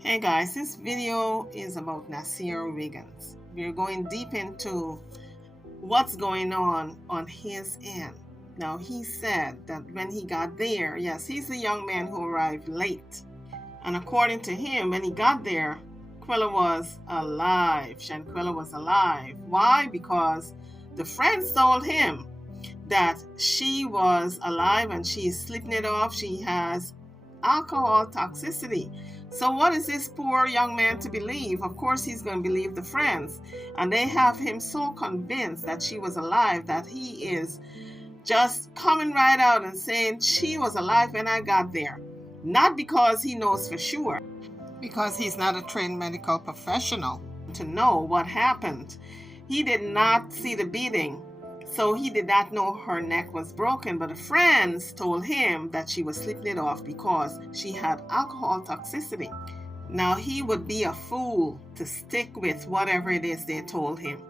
Hey guys, this video is about Nazeer Wiggins. We're going deep into what's going on his end. Now, he said that when he got there, yes, he's the young man who arrived late. And according to him, when he got there, Quilla was alive. Shanquilla was alive. Why? Because the friends told him that she was alive and she's sleeping it off. She has alcohol toxicity. So, what is this poor young man to believe? Of course, he's going to believe the friends. And they have him so convinced that she was alive that he is just coming right out and saying she was alive when I got there. Not because he knows for sure, because he's not a trained medical professional to know what happened. He did not see the beating, so he did not know her neck was broken, but the friends told him that she was sleeping it off because she had alcohol toxicity. Now, he would be a fool to stick with whatever it is they told him.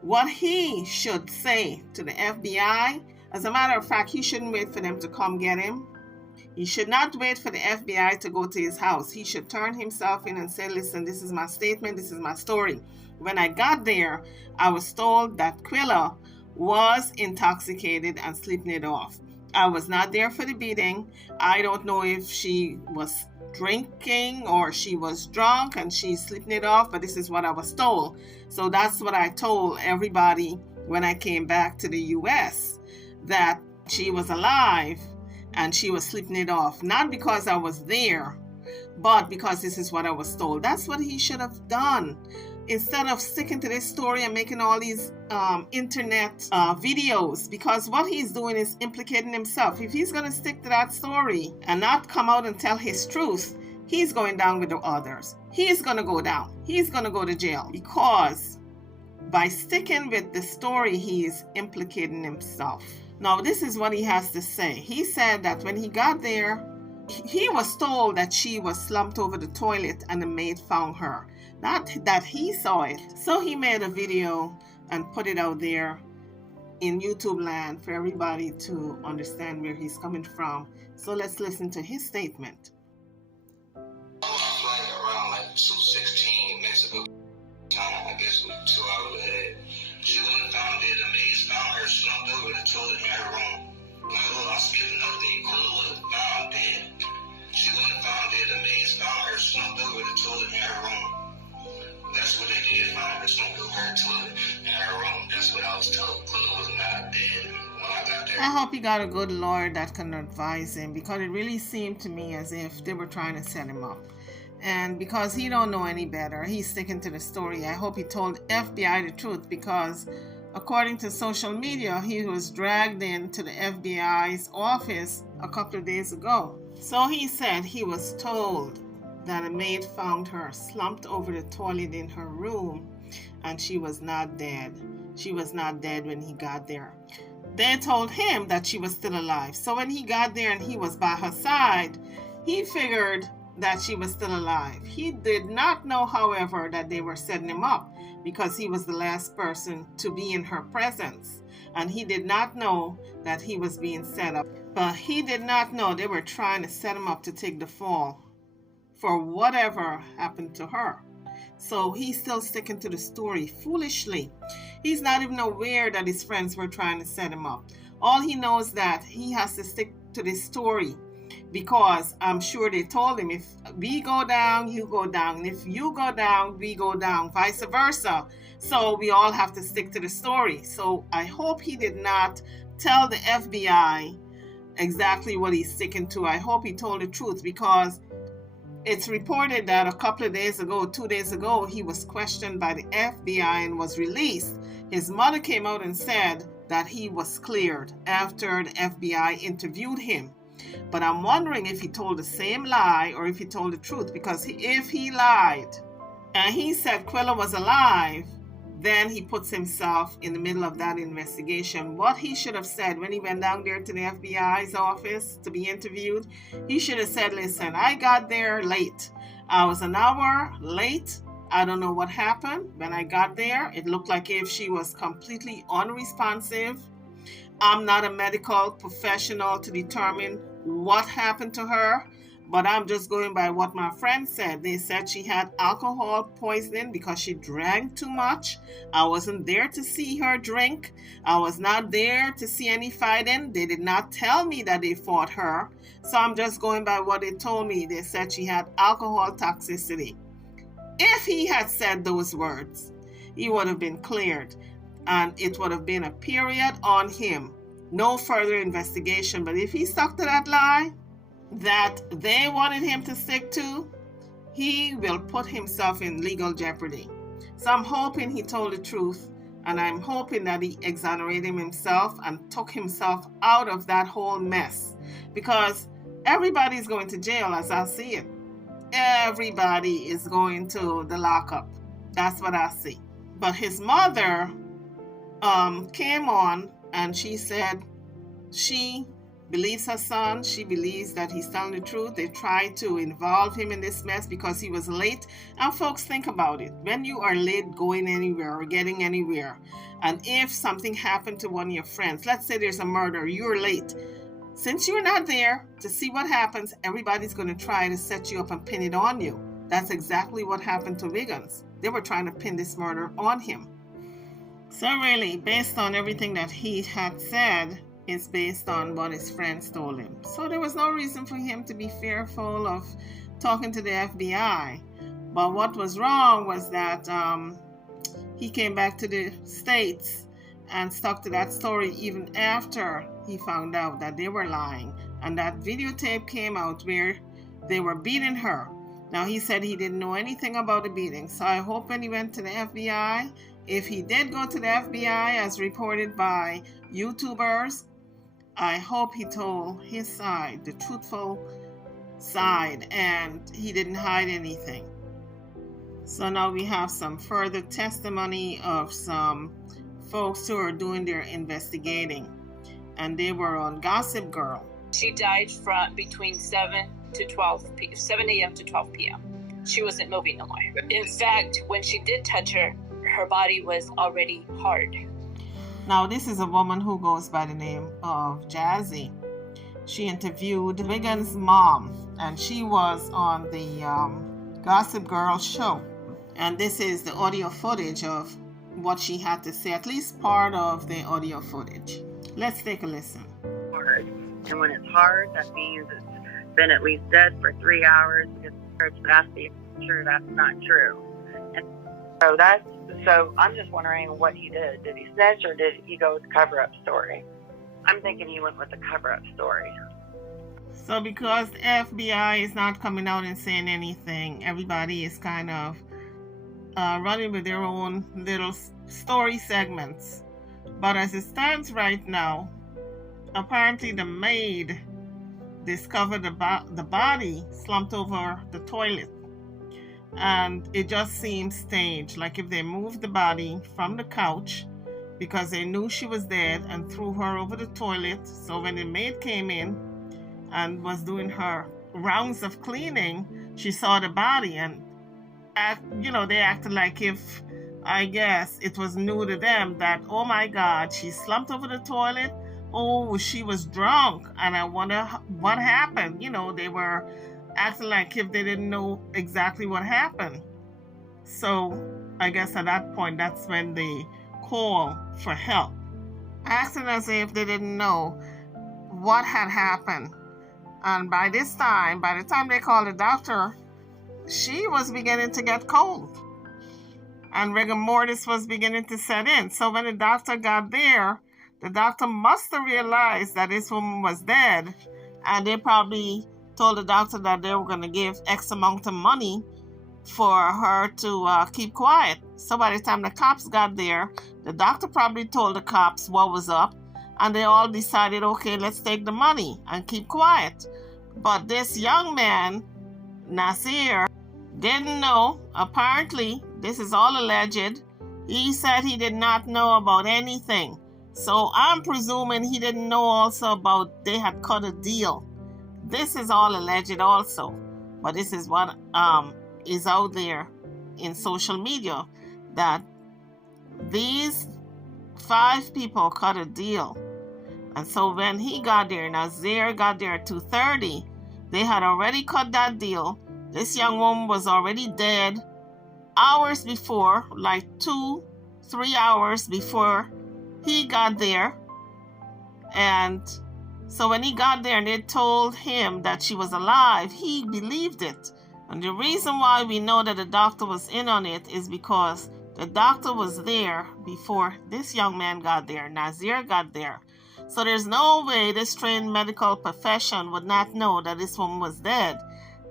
What he should say to the FBI, as a matter of fact, he shouldn't wait for them to come get him. He should not wait for the FBI to go to his house. He should turn himself in and say, listen, this is my statement, this is my story. When I got there, I was told that Quilla was intoxicated and sleeping it off. I was not there for the beating. I don't know if she was drinking or she was drunk and she's sleeping it off, but this is what I was told. So that's what I told everybody when I came back to the US, that she was alive and she was sleeping it off. Not because I was there, but because this is what I was told. That's what he should have done. Instead of sticking to this story and making all these internet videos, because what he's doing is implicating himself. If he's going to stick to that story and not come out and tell his truth, he's going down with the others. He's going to go down. He's going to go to jail, because by sticking with the story, he is implicating himself. Now, this is what he has to say. He said that when he got there, he was told that she was slumped over the toilet and the maid found her. Not that he saw it. So he made a video and put it out there in YouTube land for everybody to understand where he's coming from. So let's listen to his statement. Flight around like 2:16 Mexico time, I guess with 2 hours ahead. She went and found it. The maids found her slumped over the toilet in her room. Well, I skipped another thing. Quilla was found dead. She went and found it. The maids found her slumped over the toilet in her room. That's what they did, find her slumped over her toilet in her room. That's what I was told. Quilla was not dead when I got there. I hope he got a good lawyer that can advise him, because it really seemed to me as if they were trying to set him up. And because he don't know any better, he's sticking to the story. I hope he told FBI the truth, because according to social media, he was dragged into the FBI's office a couple of days ago. So he said he was told that a maid found her slumped over the toilet in her room and she was not dead. She was not dead when he got there. They told him that she was still alive. So when he got there and he was by her side, he figured that she was still alive. He did not know, however, that they were setting him up, because he was the last person to be in her presence. And he did not know that he was being set up. But he did not know they were trying to set him up to take the fall for whatever happened to her. So he's still sticking to the story foolishly. He's not even aware that his friends were trying to set him up. All he knows that he has to stick to this story, because I'm sure they told him, if we go down, you go down. And if you go down, we go down, vice versa. So we all have to stick to the story. So I hope he did not tell the FBI exactly what he's sticking to. I hope he told the truth, because it's reported that a couple of days ago, 2 days ago, he was questioned by the FBI and was released. His mother came out and said that he was cleared after the FBI interviewed him. But I'm wondering if he told the same lie or if he told the truth, because if he lied and he said Quilla was alive, then he puts himself in the middle of that investigation. What he should have said when he went down there to the FBI's office to be interviewed, he should have said, listen, I got there late. I was an hour late. I don't know what happened. When I got there, it looked like if she was completely unresponsive. I'm not a medical professional to determine what happened to her, But I'm just going by what my friend said. They said she had alcohol poisoning because she drank too much. I wasn't there to see her drink. I was not there to see any fighting. They did not tell me that they fought her. So I'm just going by what they told me. They said she had alcohol toxicity. If he had said those words, he would have been cleared, and it would have been a period on him. No further investigation. But if he stuck to that lie that they wanted him to stick to, he will put himself in legal jeopardy. So I'm hoping he told the truth, and I'm hoping that he exonerated himself and took himself out of that whole mess, because everybody's going to jail as I see it. Everybody is going to the lockup. That's what I see. But his mother came on, and she said she believes her son. She believes that he's telling the truth. They tried to involve him in this mess because he was late. And folks, think about it. When you are late going anywhere or getting anywhere, and if something happened to one of your friends, let's say there's a murder, you're late. Since you're not there to see what happens, everybody's going to try to set you up and pin it on you. That's exactly what happened to Wiggins. They were trying to pin this murder on him. So really, based on everything that he had said, is based on what his friends told him. So there was no reason for him to be fearful of talking to the FBI. But what was wrong was that he came back to the States and stuck to that story even after he found out that they were lying. And that videotape came out where they were beating her. Now, he said he didn't know anything about the beating. So I hope when he went to the FBI, if he did go to the FBI as reported by YouTubers, I hope he told his side, the truthful side, and he didn't hide anything. So now we have some further testimony of some folks who are doing their investigating, and they were on Gossip Girl. She died from between 7 a.m. to 12 p.m. She wasn't moving no more. In fact, when she did touch her, her body was already hard. Now, this is a woman who goes by the name of Jazzy. She interviewed Wiggins' mom, and she was on the Gossip Girl show. And this is the audio footage of what she had to say, at least part of the audio footage. Let's take a listen. Hard. And when it's hard, that means it's been at least dead for 3 hours. It's nasty. I'm sure that's not true. And so I'm just wondering what he did. Did he snitch or did he go with the cover-up story? I'm thinking he went with the cover-up story. So because the FBI is not coming out and saying anything, everybody is kind of running with their own little story segments. But as it stands right now, apparently the maid discovered the body slumped over the toilet. And it just seems staged, like if they moved the body from the couch because they knew she was dead and threw her over the toilet. So when the maid came in and was doing her rounds of cleaning, she saw the body, and they acted like if, I guess, it was new to them that, oh my God, she slumped over the toilet. Oh, she was drunk, and I wonder what happened. They were acting like if they didn't know exactly what happened. So I guess at that point, that's when they call for help, acting as if they didn't know what had happened. And by the time they called the doctor, she was beginning to get cold, and rigor mortis was beginning to set in. So when the doctor got there, the doctor must have realized that this woman was dead, and they probably told the doctor that they were going to give X amount of money for her to keep quiet. So by the time the cops got there, the doctor probably told the cops what was up, and they all decided, okay, let's take the money and keep quiet. But this young man, Nazeer, didn't know. Apparently, this is all alleged. He said he did not know about anything. So I'm presuming he didn't know also about they had cut a deal. This is all alleged also, but this is what is out there in social media, that these 5 people cut a deal. And so when he got there, Nazeer got there at 2:30, They had already cut that deal. This young woman was already dead hours before, like 2-3 hours before he got there. And so when he got there and they told him that she was alive, he believed it. And the reason why we know that the doctor was in on it is because the doctor was there before this young man got there. Nazeer got there. So there's no way this trained medical profession would not know that this woman was dead,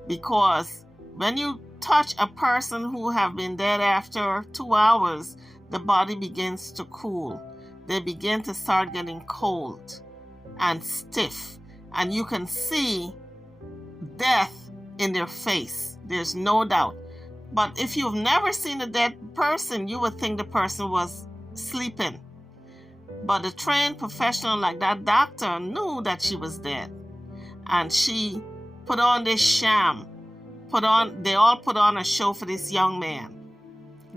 because when you touch a person who have been dead after 2 hours, the body begins to cool. They begin to start getting cold and stiff, and you can see death in their face. There's no doubt. But if you've never seen a dead person, you would think the person was sleeping. But a trained professional like that doctor knew that she was dead, and she put on this sham. They all put on a show for this young man.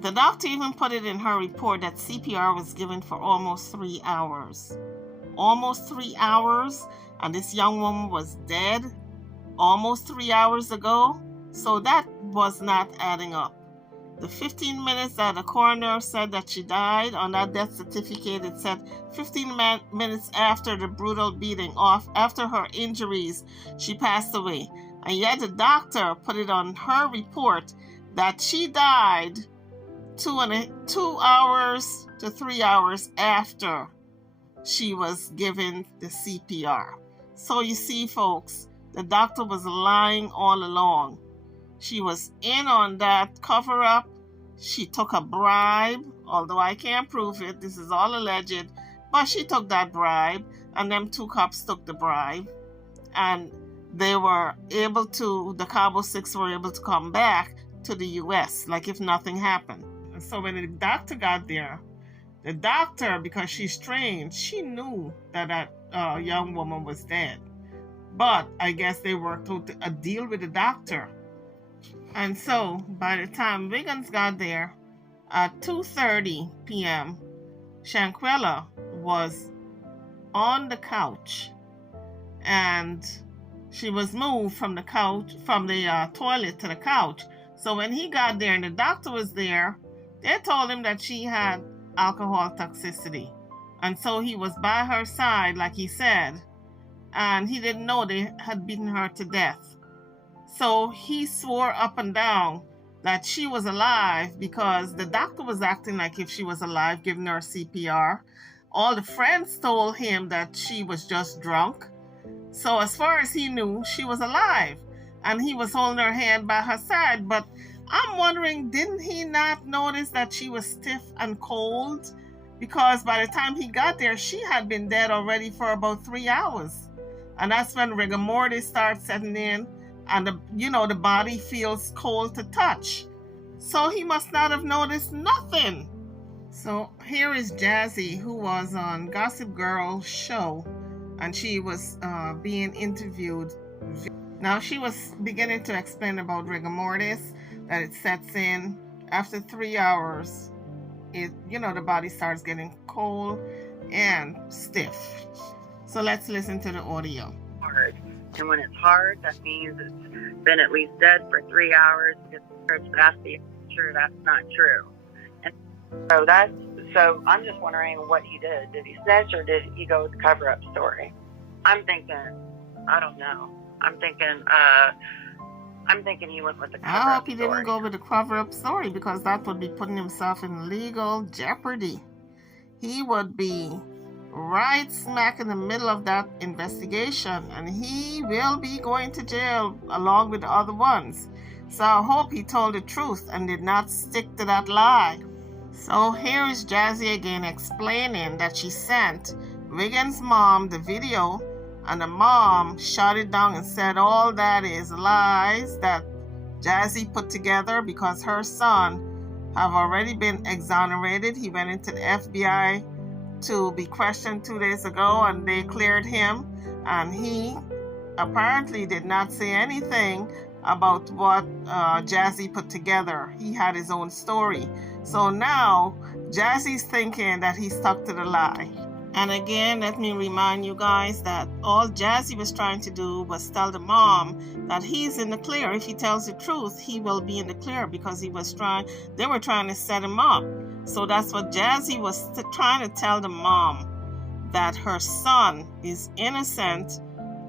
The doctor even put it in her report that CPR was given for almost 3 hours. Almost 3 hours, and this young woman was dead almost 3 hours ago. So that was not adding up. The 15 minutes that the coroner said that she died, on that death certificate it said 15 minutes after the brutal beating, after her injuries, she passed away. And yet the doctor put it on her report that she died 2 hours to 3 hours after she was given the CPR. So you see, folks, the doctor was lying all along. She was in on that cover-up. She took a bribe, although I can't prove it. This is all alleged. But she took that bribe, and them 2 cops took the bribe. And they were able to, the Cabo 6 were able to come back to the U.S. like if nothing happened. And so when the doctor got there, the doctor, because she's trained, she knew that that young woman was dead. But I guess they worked out a deal with the doctor. And so by the time Wiggins got there at 2:30 p.m., Shanquella was on the couch, and she was moved from the couch, from the toilet to the couch. So when he got there and the doctor was there, they told him that she had alcohol toxicity. And so he was by her side, like he said, and he didn't know they had beaten her to death. So he swore up and down that she was alive because the doctor was acting like if she was alive, giving her CPR. All the friends told him that she was just drunk. So as far as he knew, she was alive, and he was holding her hand by her side. But I'm wondering, didn't he not notice that she was stiff and cold? Because by the time he got there, she had been dead already for about 3 hours. And that's when rigor mortis starts setting in, and the body feels cold to touch. So he must not have noticed nothing. So here is Jazzy, who was on Gossip Girl's show, and she was being interviewed. Now she was beginning to explain about rigor mortis, that it sets in after 3 hours. The body starts getting cold and stiff. So let's listen to the audio. Hard. And when it's hard, that means it's been at least dead for 3 hours. That's the answer. That's not true. And so I'm just wondering what he did. Did he snitch, or did he go with the cover-up story? I'm thinking, I don't know. I'm thinking he went with the cover-up story. I hope he didn't go with the cover-up story, because that would be putting himself in legal jeopardy. He would be right smack in the middle of that investigation, and he will be going to jail along with the other ones. So I hope he told the truth and did not stick to that lie. So here is Jazzy again explaining that she sent Wiggins' mom the video, and the mom shot it down and said all that is lies that Jazzy put together, because her son have already been exonerated. He went into the FBI to be questioned 2 days ago, and they cleared him, and he apparently did not say anything about what Jazzy put together. He had his own story. So now Jazzy's thinking that he stuck to the lie. And again, let me remind you guys that all Jazzy was trying to do was tell the mom that he's in the clear. If he tells the truth, he will be in the clear, because they were trying to set him up. So that's what Jazzy was trying to tell the mom, that her son is innocent.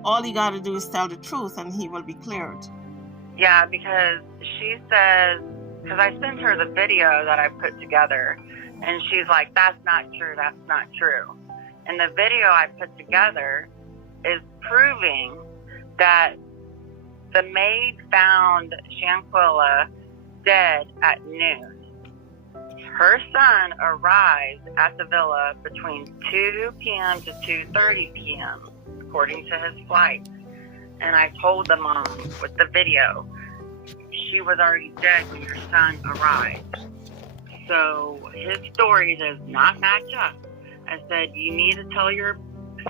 All he got to do is tell the truth and he will be cleared. Yeah, because she says, because I sent her the video that I put together, and she's like, that's not true, that's not true. And the video I put together is proving that the maid found Shanquilla dead at noon. Her son arrived at the villa between 2 p.m. to 2:30 p.m., according to his flight. And I told the mom with the video, she was already dead when your son arrived. So his story does not match up. I said, you need to tell your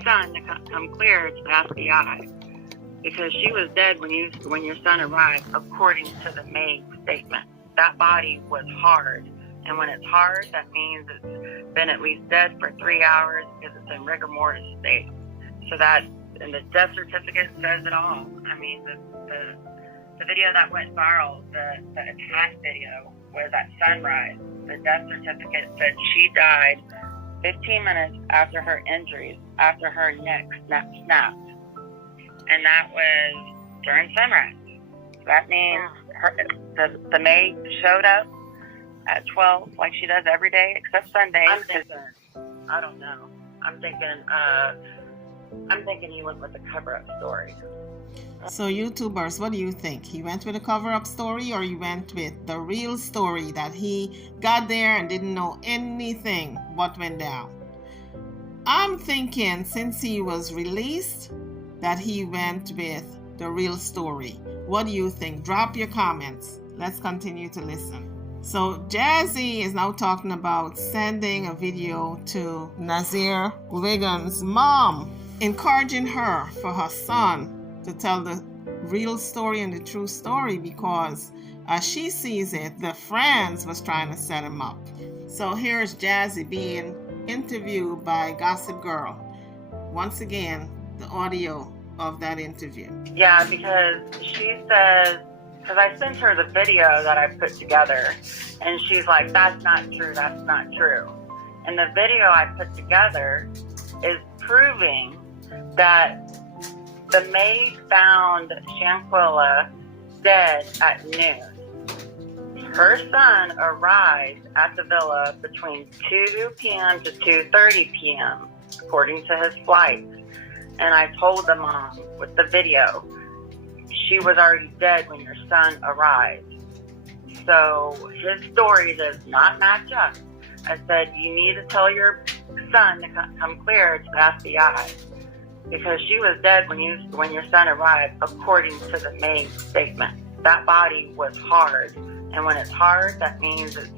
son to come clear to the FBI, because she was dead when your son arrived, according to the maid's statement. That body was hard. And when it's hard, that means it's been at least dead for 3 hours, because it's in rigor mortis state. So that, and the death certificate says it all. I mean, the video that went viral, the attack video, was at sunrise. The death certificate said she died 15 minutes after her injuries, after her neck snapped. And that was during sunrise. That means the maid showed up at 12, like she does every day, except Sundays. I don't know. I'm thinking he went with the cover-up story. So YouTubers, what do you think? He went with a cover-up story, or he went with the real story that he got there and didn't know anything what went down? I'm thinking, since he was released, that he went with the real story. What do you think? Drop your comments. Let's continue to listen. So Jazzy is now talking about sending a video to Nazeer Wiggins' mom, encouraging her for her son to tell the real story and the true story, because as she sees it, the friends was trying to set him up. So here's Jazzy being interviewed by Gossip Girl. Once again, the audio of that interview. Yeah, because she says, because I sent her the video that I put together, and she's like, that's not true, that's not true. And the video I put together is proving that the maid found Shanquilla dead at noon. Her son arrived at the villa between 2 p.m. to 2:30 p.m., according to his flight. And I told the mom with the video, she was already dead when your son arrived. So his story does not match up. I said, you need to tell your son to come clear to the FBI, because she was dead when your son arrived, according to the maid's statement. That body was hard. And when it's hard, that means it's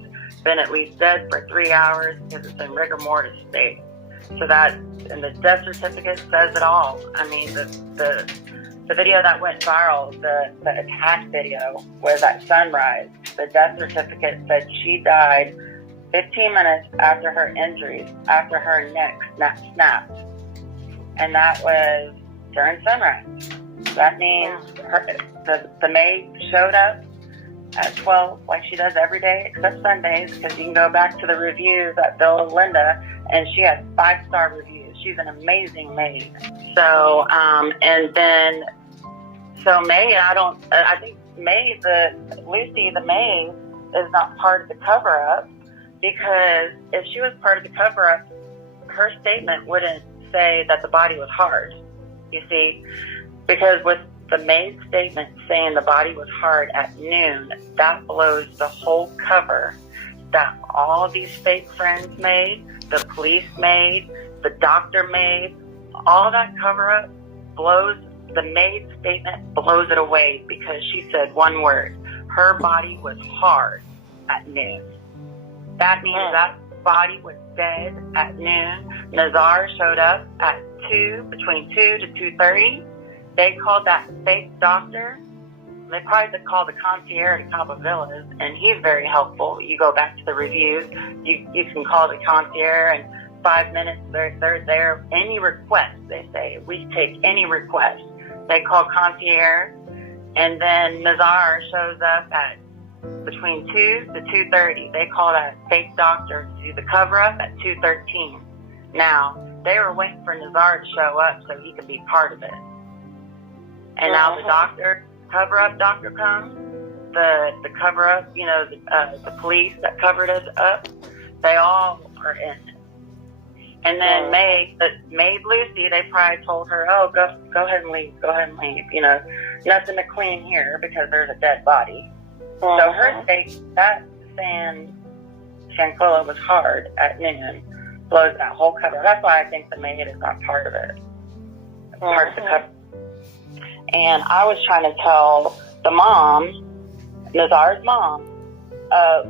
been at least dead for 3 hours, because it's in rigor mortis state. So that, and the death certificate says it all. I mean, the video that went viral, the attack video, was at sunrise. The death certificate said she died 15 minutes after her injuries, after her neck snapped. And that was during sunrise. That means the maid showed up at 12, like she does every day, except Sundays, because you can go back to the reviews at Bill and Linda, and she has 5-star reviews. She's an amazing maid. So, and then, so May, I think May, Lucy, the maid, is not part of the cover-up, because if she was part of the cover-up, her statement wouldn't say that the body was hard, you see, because with the maid's statement saying the body was hard at noon, that blows the whole cover that all these fake friends made, the police made, the doctor made, all that cover-up blows, the maid's statement blows it away, because she said one word, her body was hard at noon. That means that body was dead at noon. Nazeer showed up at between 2 to 2:30. They called that fake doctor. They probably called the concierge at Cabo Villas, and he's very helpful. You go back to the reviews, you can call the concierge, and 5 minutes. They're there. Any request, they say. We take any request. They call concierge, and then Nazeer shows up at between 2 to 2:30. They called a fake doctor to do the cover-up at 2:13. Now, they were waiting for Nazeer to show up so he could be part of it. And now the cover-up doctor comes. The cover-up, the police that covered us up, they all are in it. And then Maid Lucy, they probably told her, oh, go ahead and leave. Nothing to clean here because there's a dead body. So her state, that saying Shanquilla was hard at noon, blows that whole cover. That's why I think the maid is not part of it. Part of the cover. And I was trying to tell the mom, Nazeer's mom,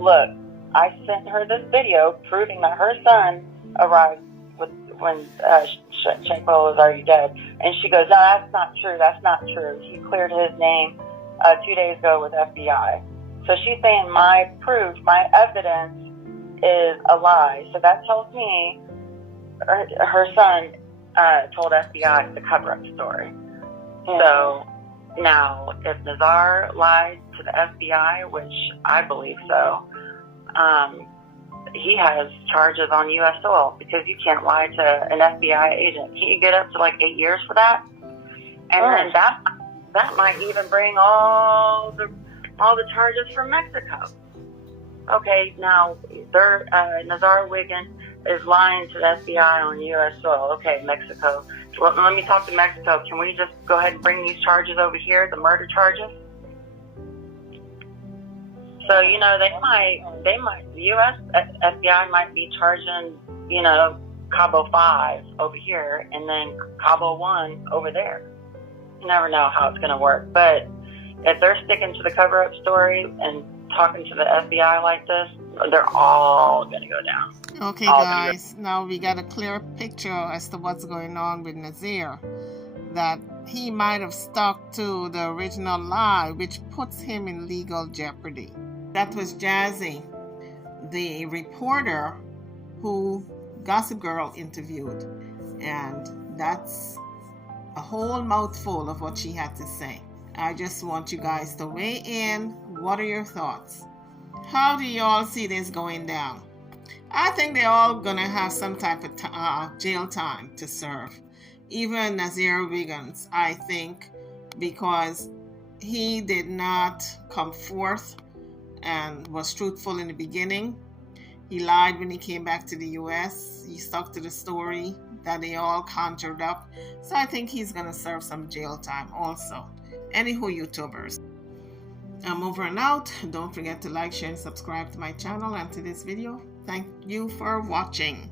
look, I sent her this video proving that her son arrived when Shanquilla was already dead. And she goes, no, that's not true. That's not true. He cleared his name 2 days ago with FBI. So she's saying my proof, my evidence is a lie. So that tells me her son told FBI the cover-up story. So now, if Nazeer lied to the FBI, which I believe so, he has charges on U.S. soil because you can't lie to an FBI agent. Can you get up to like 8 years for that? And then that might even bring all the charges from Mexico. Okay, now Nazeer Wiggins is lying to the FBI on U.S. soil. Okay, Mexico. Well, let me talk to Mexico. Can we just go ahead and bring these charges over here, the murder charges? So, the U.S. FBI might be charging, Cabo 5 over here and then Cabo 1 over there. You never know how it's going to work. But if they're sticking to the cover-up story and talking to the FBI like this, they're all going to go down. Okay, guys. Now we got a clear picture as to what's going on with Nazeer. That he might have stuck to the original lie, which puts him in legal jeopardy. That was Jazzy, the reporter who Gossip Girl interviewed. And that's a whole mouthful of what she had to say. I just want you guys to weigh in. What are your thoughts? How do you all see this going down? I think they're all going to have some type of jail time to serve. Even Nazeer Wiggins, I think, because he did not come forth and was truthful in the beginning. He lied when he came back to the U.S. He stuck to the story that they all conjured up. So I think he's going to serve some jail time also. Anywho, YouTubers, I'm over and out. Don't forget to like, share, and subscribe to my channel and to this video. Thank you for watching.